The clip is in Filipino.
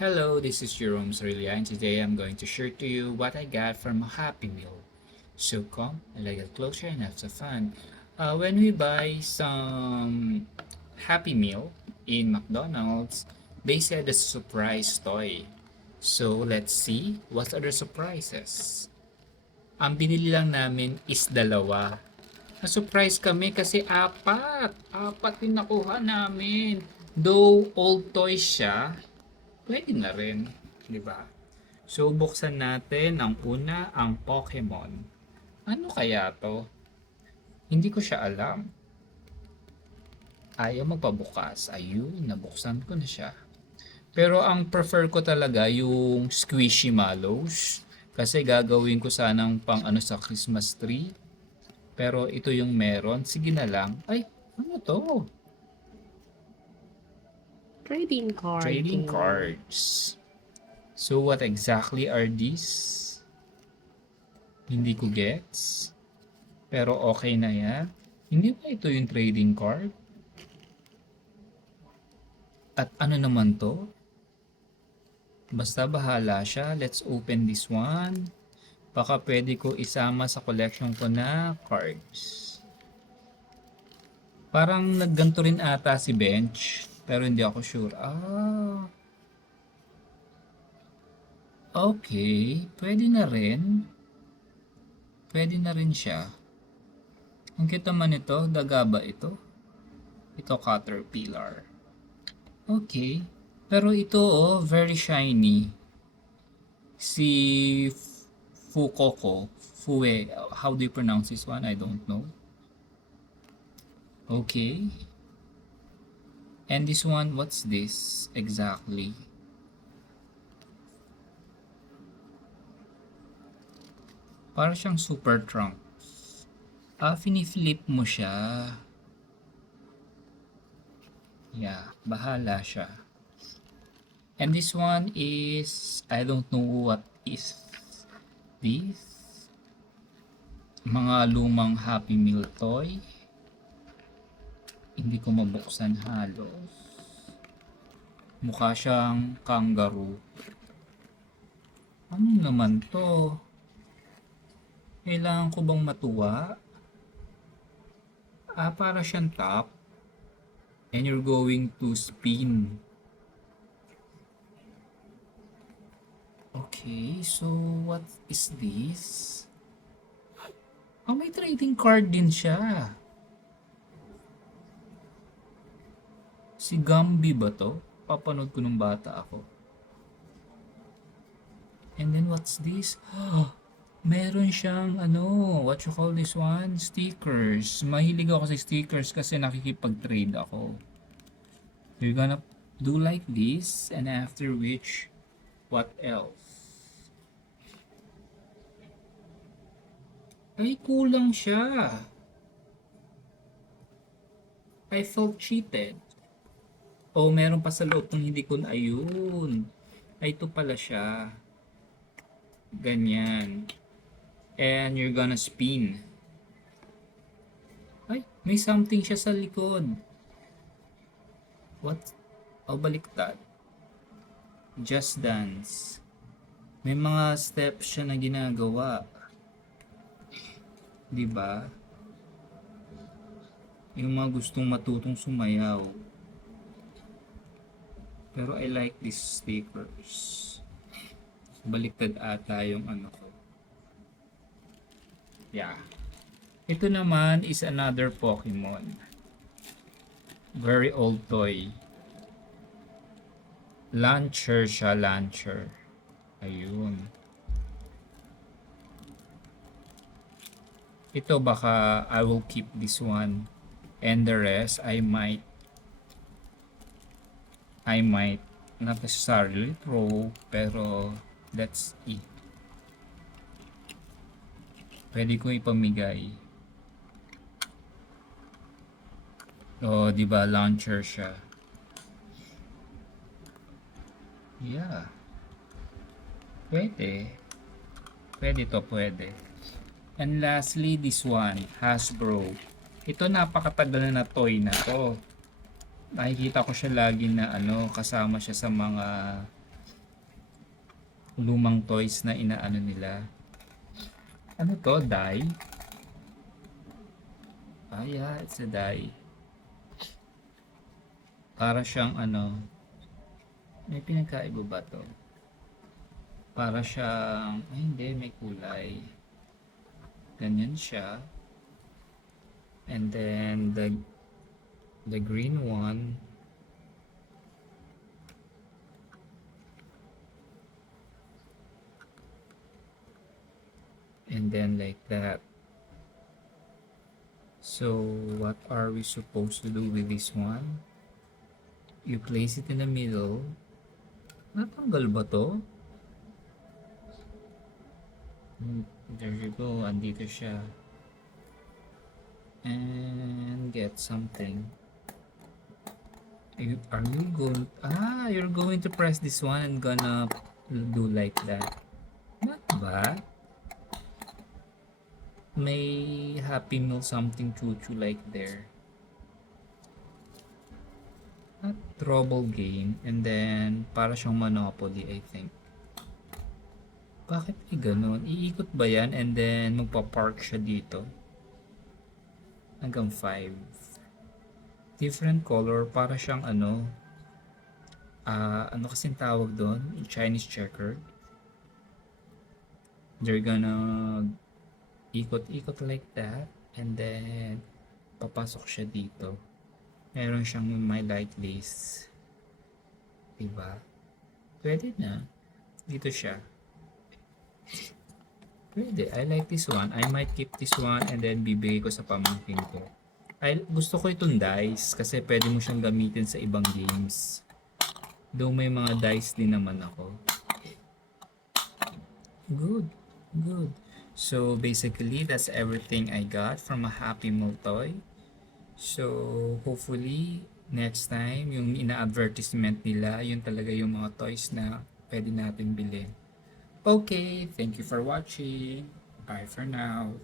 Hello, this is Jerome Sorilia, and today I'm going to share to you what I got from a Happy Meal. So come and let's get closer and have some fun. When we buy some Happy Meal in McDonald's, they said it's a surprise toy. So let's see what other surprises. Ang binili lang namin is dalawa. Na-surprise kami kasi apat. Apat yung nakuha namin. Though old toy siya, pwede na rin, 'di ba? So buksan natin ang una, ang Pokemon. Ano kaya 'to? Hindi ko siya alam. Ayaw magpabukas. Ayun, nabuksan ko na siya. Pero ang prefer ko talaga yung squishy mallows kasi gagawin ko sanang pang ano sa Christmas tree. Pero ito yung meron. Sige na lang. Ay, ano to? Trading card Trading game. cards. So what exactly are these? Hindi ko gets. Pero okay na yan. Hindi ba ito yung trading card? At ano naman to? Basta bahala siya. Let's open this one. Baka pwede ko isama sa collection ko na cards. Parang nagganto rin ata si Bench. Pero hindi ako sure. Okay. Pwede na rin. Pwede na rin siya. Ang cute naman ito. Daga ba ito? Ito Caterpillar. Okay. Pero ito very shiny. Si Fukoko. Fue. How do you pronounce this one? I don't know. Okay. And this one, what's this exactly? Para siyang super trunks. Fini-flip mo siya. Yeah, bahala siya. And this one is, I don't know what is this. Mga lumang Happy Meal toy. Hindi ko mabuksan halos. Mukha siyang kangaroo. Ano naman to? Kailangan ko bang matuwa? Para siyang top. And you're going to spin. Okay, so what is this? May trading card din siya. Si Gumby ba to? Papanood ko nung bata ako. And then what's this? Meron siyang what you call this one? Stickers. Mahilig ako sa stickers kasi nakikipag-trade ako. You're gonna do like this, and after which, what else? Ay, kulang siya. I felt cheated. Meron pa sa loob ng hindi ko na, ayun. Ay, ito pala siya. Ganyan. And you're gonna spin. Ay, may something siya sa likod. What? Baliktad. Just Dance. May mga steps siya na ginagawa. 'Di ba? Yung mga gustong matutong sumayaw. Pero I like these stickers. Baliktad ata yung ano ko. Yeah. Ito naman is another Pokemon. Very old toy. Launcher siya, launcher. Ayun. Ito baka I will keep this one. And the rest I might not necessarily throw, pero let's eat. Pwede ko ipamigay. Di ba launcher siya? Yeah. Pwede. Pwede to, pwede. And lastly, this one, Hasbro. Ito napakatagal na toy na to. Nakikita ko siya lagi na kasama siya sa mga lumang toys na inaano nila. Ano to? Die? Ah, yeah, it's a die. Para siyang ano, may pinagkaiba ba to? Para siyang, ay hindi, may kulay. Ganyan siya. And then the green one, and then like that. So what are we supposed to do with this one? You place it in the middle. Natanggal ba to? There you go, andito siya. And get something. Are you going, you're going to press this one and gonna do like that. Not bad. May Happy Meal something chuchu like there. Not trouble game. And then, para siyang Monopoly, I think. Bakit may ganun? Iikot ba yan? And then, magpa-park siya dito. Hanggang 5. Different color. Para siyang ano. Ano kasing tawag doon? Chinese checker. They're gonna ikot-ikot like that. And then, papasok siya dito. Meron siyang my light lace. Diba? Pwede na. Dito siya. Pwede. I like this one. I might keep this one and then bibigay ko sa pamangkin ko. Gusto ko itong dice kasi pwede mo siyang gamitin sa ibang games. Though may mga dice din naman ako. Good. Good. So basically, that's everything I got from a Happy Meal toy. So hopefully, next time, yung ina-advertisement nila, yun talaga yung mga toys na pwede natin bilhin. Okay, thank you for watching. Bye for now.